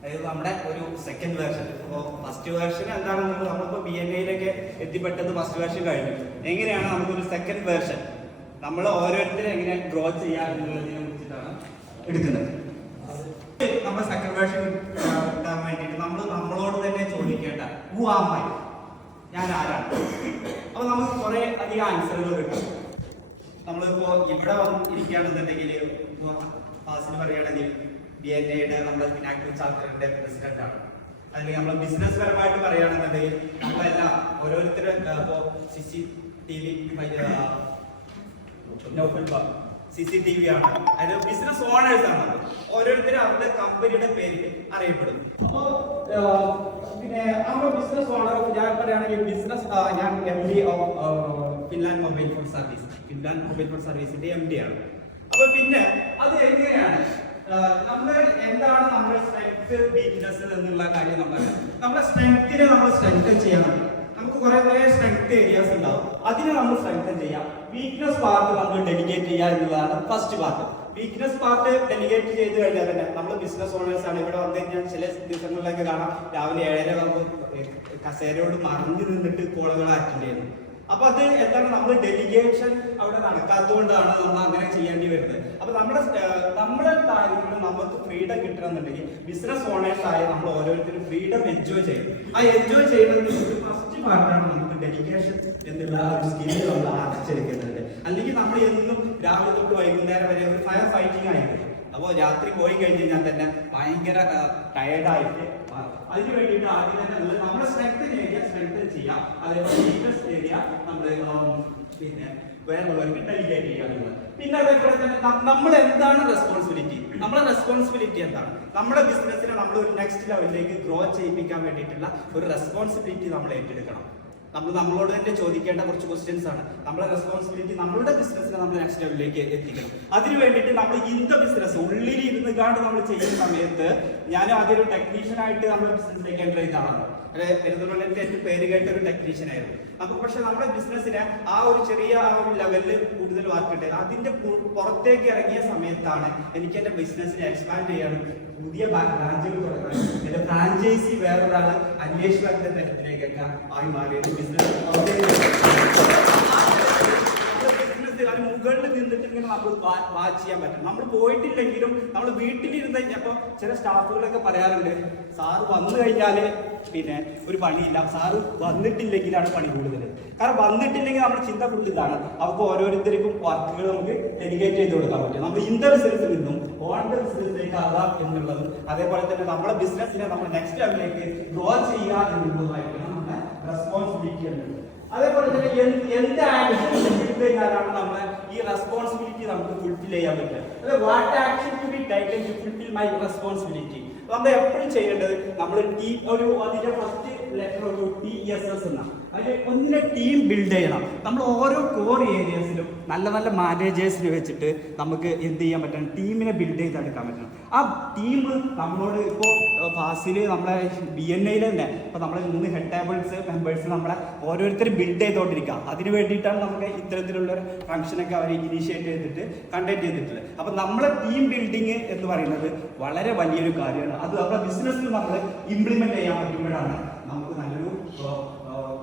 അതായത് നമ്മുടെ ഒരു സെക്കൻഡ് വേർഷൻ. അപ്പോൾ ഫസ്റ്റ് വേർഷൻ എന്താണെന്നുള്ളത് നമ്മളിപ്പോൾ BNA എത്തിപ്പെട്ടത് ഫസ്റ്റ് വേർഷൻ കഴിഞ്ഞു. എങ്ങനെയാണ് നമുക്കൊരു സെക്കൻഡ് വേർഷൻ നമ്മൾ ഓരോരുത്തരും എങ്ങനെ ഗ്രോ ചെയ്യാം എന്നുള്ളതിനെ കുറിച്ചിട്ടാണ് എടുക്കുന്നത്. നമ്മൾ സെക്കൻഡ് വേർഷൻ കിട്ടാൻ വേണ്ടിയിട്ട് നമ്മളോട് തന്നെ ചോദിക്കേണ്ട ഹു ആം ഐ, ഞാൻ ആരാണ്. അപ്പോൾ നമുക്ക് കുറേ അധികം ആൻസറുകൾ കിട്ടും. നമ്മളിപ്പോൾ ഇവിടെ വന്ന് ഇരിക്കുകയാണെന്നുണ്ടെങ്കിൽ ഫാസിന് പറയുകയാണെങ്കിൽ BNA നമ്മുടെ ഫിനാക്ടറി ചാപ്റ്ററിന്റെ പ്രസിഡന്റ് ആണ്. അല്ലെങ്കിൽ നമ്മൾ ബിസിനസ് പരമായിട്ട് പറയുകയാണെന്നുണ്ടെങ്കിൽ നമ്മളെല്ലാം ഓരോരുത്തരും ഇപ്പോൾ CCTV ആണ്, അതിന് ബിസിനസ് ഓണേഴ്സ് ആണ്. ഓരോരുത്തരും അവരുടെ കമ്പനിയുടെ പേരിൽ അറിയപ്പെടും. അപ്പോൾ പിന്നെ നമ്മുടെ ബിസിനസ് ഓണർ ഞാൻ പറയുകയാണെങ്കിൽ ഞാൻ MD of Finland mobile phone service, Finland mobile phone സർവീസിന്റെ MD ആണ്. അപ്പൊ പിന്നെ അത് എങ്ങനെയാണ് എന്താണ് നമ്മുടെ സ്ട്രെങ്ത് വീക്ക്നെസ് എന്നുള്ള കാര്യം നമ്മുടെ സ്ട്രെങ്തിനെ നമ്മൾ സ്ട്രെങ്തൻ ചെയ്യണം. നമുക്ക് കുറെ സ്ട്രെങ്ത് ഏരിയാസ് ഉണ്ടാവും, അതിനെ നമ്മൾ സ്ട്രെങ്തൻ ചെയ്യാം. വീക്ക്നെസ് പാർട്ട് നമ്മൾ ഡെലിഗേറ്റ് ചെയ്യുക എന്നുള്ളതാണ് first part. Weakness part delegate ചെയ്ത് കഴിഞ്ഞാൽ തന്നെ നമ്മൾ ബിസിനസ് ഓണേഴ്സ് ആണ്. ഇവിടെ വന്നു കഴിഞ്ഞാൽ ചില ദിവസങ്ങളിലൊക്കെ കാണാം രാവിലെ 7:30 കസേരയോട് മറിഞ്ഞു നിന്നിട്ട് കോളുകൾ അറ്റൻഡ് ചെയ്യുന്നു. അപ്പൊ അത് എന്താണ്, നമ്മൾ ഡെലിഗേഷൻ അവിടെ നടക്കാത്തതുകൊണ്ടാണ് നമ്മൾ അങ്ങനെ ചെയ്യേണ്ടി വരുന്നത്. അപ്പൊ നമ്മുടെ കാര്യങ്ങളിൽ നമുക്ക് ഫ്രീഡം കിട്ടണമെന്നുണ്ടെങ്കിൽ ബിസിനസ് ഓണേഴ്സ് ആയ നമ്മൾ ഓരോരുത്തരും ഫ്രീഡം എൻജോയ് ചെയ്യും. ആ എൻജോയ് ചെയ്യുന്നതിന് ഫസ്റ്റ് പാർട്ടാണ് നമുക്ക് ഡെലിഗേഷൻ എന്നുള്ള ഒരു സ്കില്ല് നമ്മൾ ആർജിച്ചെടുക്കുന്നുണ്ട്. അല്ലെങ്കിൽ നമ്മൾ എന്നും രാവിലെ തൊട്ട് വൈകുന്നേരം വരെ ഒരു ഫയർ ഫൈറ്റിംഗ് ആയിരിക്കും. അപ്പോൾ രാത്രി പോയി കഴിഞ്ഞ് കഴിഞ്ഞാൽ തന്നെ ഭയങ്കര ടയർഡായിട്ട് അതിന് വേണ്ടിയിട്ട് ആദ്യം തന്നെ നമ്മുടെ സ്ട്രെങ്തൻ ഏരിയ സ്ട്രെങ്തൻ ചെയ്യാം. അതേപോലെ വീക്ക്നെസ് ഏരിയ നമ്മൾ പിന്നെ വേറെയുള്ളവർക്ക് ഡെലിഗേറ്റ് ചെയ്യാറുള്ളത്. പിന്നെ അതേപോലെ തന്നെ നമ്മൾ എന്താണ് റെസ്പോൺസിബിലിറ്റി, നമ്മുടെ റെസ്പോൺസിബിലിറ്റി എന്താണ്, നമ്മുടെ ബിസിനസ്സിനെ നമ്മൾ ഒരു നെക്സ്റ്റ് ലെവലിലേക്ക് ഗ്രോ ചെയ്യിപ്പിക്കാൻ വേണ്ടിയിട്ടുള്ള ഒരു റെസ്പോൺസിബിലിറ്റി നമ്മൾ ഏറ്റെടുക്കണം. നമ്മളോട് തന്നെ ചോദിക്കേണ്ട കുറച്ച് ക്വസ്റ്റ്യൻസ് ആണ്. നമ്മുടെ റെസ്പോൺസിബിലിറ്റി നമ്മളുടെ ബിസിനസ്സിനെ നമ്മൾ നെക്സ്റ്റ് ലെവലിലേക്ക് എത്തിക്കണം. അതിന് വേണ്ടിയിട്ട് നമ്മൾ ബിസിനസ് ഉള്ളിൽ ഇരുന്ന് കാണ്ട് നമ്മൾ ചെയ്യുന്ന സമയത്ത് ഞാൻ ആദ്യം ഒരു ടെക്നീഷ്യൻ ആയിട്ട് നമ്മുടെ ബിസിനസ്സിലേക്ക് എൻ്റർ ചെയ്തതാണ്. പെരുന്തൽമണ്ണയിലെ ഏറ്റവും പേര് കേട്ട ഒരു ടെക്നീഷ്യൻ ആയിരുന്നു. അപ്പൊ പക്ഷെ നമ്മുടെ ബിസിനസ്സിനെ ആ ഒരു ചെറിയ ലെവലിൽ കൂടുതൽ വർക്ക് ഉണ്ടായത്. അതിന്റെ പുറത്തേക്ക് ഇറങ്ങിയ സമയത്താണ് എനിക്ക് എന്റെ ബിസിനസ്സിനെ എക്സ്പാൻഡ് ചെയ്യാനും പുതിയ ബ്രാഞ്ചുകൾ തുടങ്ങാനും എന്റെ ഫ്രാഞ്ചൈസി വേറൊരാൾ അന്വേഷണത്തിന്റെ തരത്തിലേക്കൊക്കെ ആയി മാറിയത്. ബിസിനസ് മുകളിൽ നിന്നിട്ട് ഇങ്ങനെ നമ്മൾ വാച്ച് ചെയ്യാൻ പറ്റും. നമ്മൾ പോയിട്ടില്ലെങ്കിലും നമ്മൾ വീട്ടിലിരുന്ന് കഴിഞ്ഞപ്പോൾ ചില സ്റ്റാഫുകളൊക്കെ പറയാറുണ്ട്, സാറ് വന്നു കഴിഞ്ഞാൽ പിന്നെ ഒരു പണിയില്ല, സാറ് വന്നിട്ടില്ലെങ്കിലാണ് പണി കൂടുതൽ. കാരണം വന്നിട്ടില്ലെങ്കിൽ നമ്മുടെ ചിന്ത ഫുൾ ഇതാണ്, അവർക്ക് ഓരോരുത്തർക്കും വർക്കുകൾ നമുക്ക് ഡെലിഗേറ്റ് ചെയ്ത് കൊടുക്കാൻ പറ്റും. നമ്മൾ ഇൻ ദ ബിസിനസ്സിൽ നിന്നും ഓൺ ദ ബിസിനസ്സിലേക്ക് ആകാം എന്നുള്ളതും അതേപോലെ തന്നെ നമ്മുടെ ബിസിനസ്സിനെ നമ്മൾ നെക്സ്റ്റ് ലെവലിലേക്ക് ഗ്രോ ചെയ്യുക എന്നുള്ളതായിരിക്കണം നമ്മുടെ റെസ്പോൺസിബിലിറ്റി എന്നുള്ളത്. അതേപോലെ തന്നെ എന്ത് ആക്ഷൻ എടുത്തു കഴിഞ്ഞാലാണ് നമ്മൾ ഈ റെസ്പോൺസിബിലിറ്റി നമുക്ക് ഫുൾഫിൽ ചെയ്യാൻ പറ്റുക. What action to be taken to fulfil my responsibility. നമ്മൾ എപ്പോഴും ചെയ്യേണ്ടത് നമ്മൾ അതിന്റെ ഫസ്റ്റ് ലെറ്റർ ഒരു TSS എന്നാണ്. അതിൽ ഒന്നിനെ ടീം ബിൽഡ് ചെയ്യണം. നമ്മൾ ഓരോ കോർ ഏരിയസിലും നല്ല നല്ല മാനേജേഴ്സിനെ വെച്ചിട്ട് നമുക്ക് എന്ത് ചെയ്യാൻ പറ്റണം, ടീമിനെ ബിൽഡ് ചെയ്തെടുക്കാൻ പറ്റണം. ആ ടീം നമ്മളോട് ഇപ്പോൾ ഫാസില് നമ്മളെ BNA തന്നെ ഇപ്പോൾ നമ്മളെ 3 ഹെഡ് ടേബിൾസ് മെമ്പേഴ്സ് നമ്മളെ ഓരോരുത്തരും ബിൽഡ് ചെയ്തുകൊണ്ടിരിക്കുക. അതിന് വേണ്ടിയിട്ടാണ് നമുക്ക് ഇത്തരത്തിലുള്ള ഫംഗ്ഷനൊക്കെ അവർ ഇനീഷ്യേറ്റ് ചെയ്തിട്ട് കണ്ടക്ട് ചെയ്തിട്ടുള്ളത്. അപ്പം നമ്മളെ ടീം ബിൽഡിങ് എന്ന് പറയുന്നത് വളരെ വലിയൊരു കാര്യമാണ്. അത് നമ്മുടെ ബിസിനസ്സിൽ നമ്മൾ ഇംപ്ലിമെന്റ് ചെയ്യാൻ പറ്റുമ്പോഴാണ് നമുക്ക് നല്ലൊരു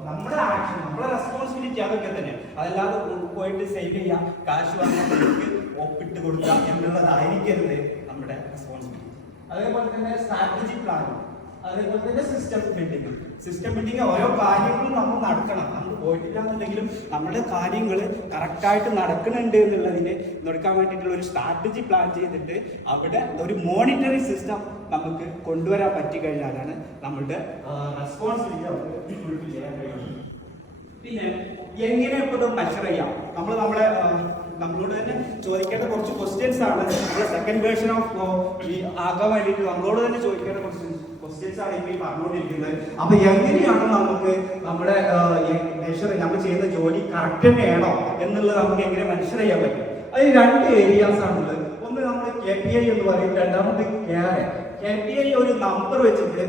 നമ്മുടെ ആക്ഷൻ നമ്മുടെ റെസ്പോൺസിബിലിറ്റി അതൊക്കെ തന്നെ. അതല്ലാതെ പോയിട്ട് സേവ് ചെയ്യാം, കാശ് വന്നവർക്ക് ഒപ്പിട്ട് കൊടുക്കുക എന്നുള്ളതായിരിക്കരുത് നമ്മുടെ റെസ്പോൺസിബിലിറ്റി. അതേപോലെ തന്നെ സ്ട്രാറ്റജി പ്ലാനിങ്, അതേപോലെ തന്നെ സിസ്റ്റം ബിൽഡിങ് ഓരോ കാര്യങ്ങളും നമ്മൾ നടക്കണം. നമ്മൾ പോയിട്ടില്ല എന്നുണ്ടെങ്കിലും നമ്മുടെ കാര്യങ്ങൾ കറക്റ്റായിട്ട് നടക്കുന്നുണ്ട് എന്നുള്ളതിനെ നടക്കാൻ വേണ്ടിയിട്ടുള്ള ഒരു സ്ട്രാറ്റജി പ്ലാൻ ചെയ്തിട്ട് അവിടെ ഒരു മോണിറ്ററി സിസ്റ്റം നമുക്ക് കൊണ്ടുവരാൻ പറ്റിക്കഴിഞ്ഞാലാണ് നമ്മളുടെ റെസ്പോൺസിബിലിറ്റി നമുക്ക് ഫുൾഫിൽ ചെയ്യാൻ കഴിയും. പിന്നെ എങ്ങനെ ഇപ്പോൾ മെഷർ ചെയ്യാം, നമ്മളോട് തന്നെ ചോദിക്കേണ്ട കുറച്ച് ക്വസ്റ്റ്യൻസ് ആണ്. നമ്മുടെ സെക്കൻഡ് വേർഷൻ ഓഫ് ഈ ആകാൻ വേണ്ടിയിട്ട് നമ്മളോട് തന്നെ ചോദിക്കേണ്ട ക്വസ്റ്റ്യൻസ് ആണ് ഇപ്പോൾ ഈ പറഞ്ഞുകൊണ്ടിരിക്കുന്നത്. അപ്പൊ എങ്ങനെയാണ് നമുക്ക് നമ്മുടെ നമ്മൾ ചെയ്യുന്ന ജോലി കറക്റ്റ് തന്നെയാണോ എന്നുള്ളത് നമുക്ക് എങ്ങനെ മെഷർ ചെയ്യാൻ പറ്റും? അതിന് 2 ഏരിയാസ് ആണുള്ളത്. ഒന്ന് നമ്മൾ KPI എന്ന് പറയും, രണ്ടാമത് KPI ഒരു നമ്പർ വെച്ചിട്ട്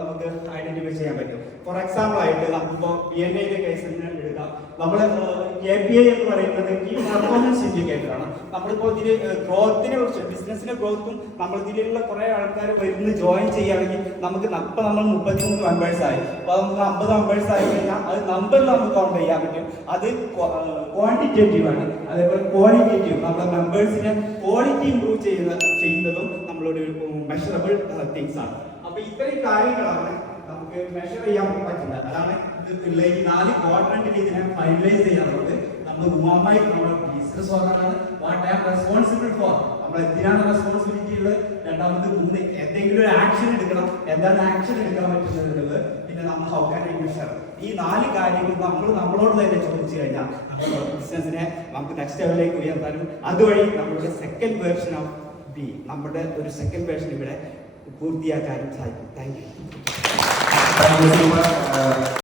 നമുക്ക് ഐഡന്റിഫൈ ചെയ്യാൻ പറ്റും. ഫോർ എക്സാമ്പിൾ ആയിട്ട് നമുക്കിപ്പോ BNI കേസ് എടുക്കാം. നമ്മള് KPI എന്ന് പറയുന്നത് ഈ പെർഫോമൻസ് ഇൻഡിക്കേറ്റർ ആണ്. നമ്മളിപ്പോ ഇതില് ഗ്രോത്തിനെ കുറിച്ച്, ബിസിനസിന്റെ ഗ്രോത്തും നമ്മൾ ഇതിലുള്ള കുറെ ആൾക്കാർ വരുന്ന ജോയിൻ ചെയ്യുകയാണെങ്കിൽ നമുക്ക് ഇപ്പൊ നമ്മൾ 33 മെമ്പേഴ്സ് ആയി, അപ്പൊ നമുക്ക് 50 മെമ്പേഴ്സ് ആയി കഴിഞ്ഞാൽ അത് നമ്പറിൽ നമുക്ക് കൗണ്ട് ചെയ്യാൻ പറ്റും. അത് ക്വാണ്ടിറ്റേറ്റീവ് ആണ്. അതേപോലെ ക്വാളിറ്റേറ്റീവ്, നമ്മുടെ മെമ്പേഴ്സിനെ ക്വാളിറ്റി ഇംപ്രൂവ് ചെയ്യുന്നതും നമ്മളൊരു മെഷറബിൾ തിങ്സ് ആണ്. അപ്പൊ ഇത്രയും കാര്യങ്ങളാണ് നമുക്ക് മെഷർ ചെയ്യാൻ പറ്റുന്നത്. അതാണ് ഈ 4 ക്വാഡ്രന്റിൽ ഇതിനെ ഫൈനലൈസ് ചെയ്യാറുള്ളത്. നമ്മൾ നന്നായി നമ്മുടെ ബിസിനസ് ഓർഗനാണ്, what I am responsible for, നമ്മൾ എന്തിനാണ് റെസ്പോൺസിബിലിറ്റി ഉള്ളത്, രണ്ടാമത് 3 എന്തെങ്കിലും ഒരു ആക്ഷൻ എടുക്കണം, എന്താണ് ആക്ഷൻ എടുക്കാൻ പറ്റുന്നത് എന്നുള്ളത്, പിന്നെ നമ്മൾ ഹൗ ക്യാൻ ഐ മെഷർ. ഈ 4 കാര്യങ്ങൾ നമ്മൾ നമ്മളോട് തന്നെ ചോദിച്ചു കഴിഞ്ഞാൽ നമ്മുടെ ബിസിനസിനെ നമുക്ക് നെക്സ്റ്റ് ലെവലിലേക്ക് ഉയർത്താനും അതുവഴി നമ്മുടെ സെക്കൻഡ് വേർഷൻ ഓഫ് ബി, നമ്മുടെ ഒരു സെക്കൻഡ് വേർഷൻ ഇവിടെ പൂർത്തിയാക്കാനും സാധിക്കും. Thank you.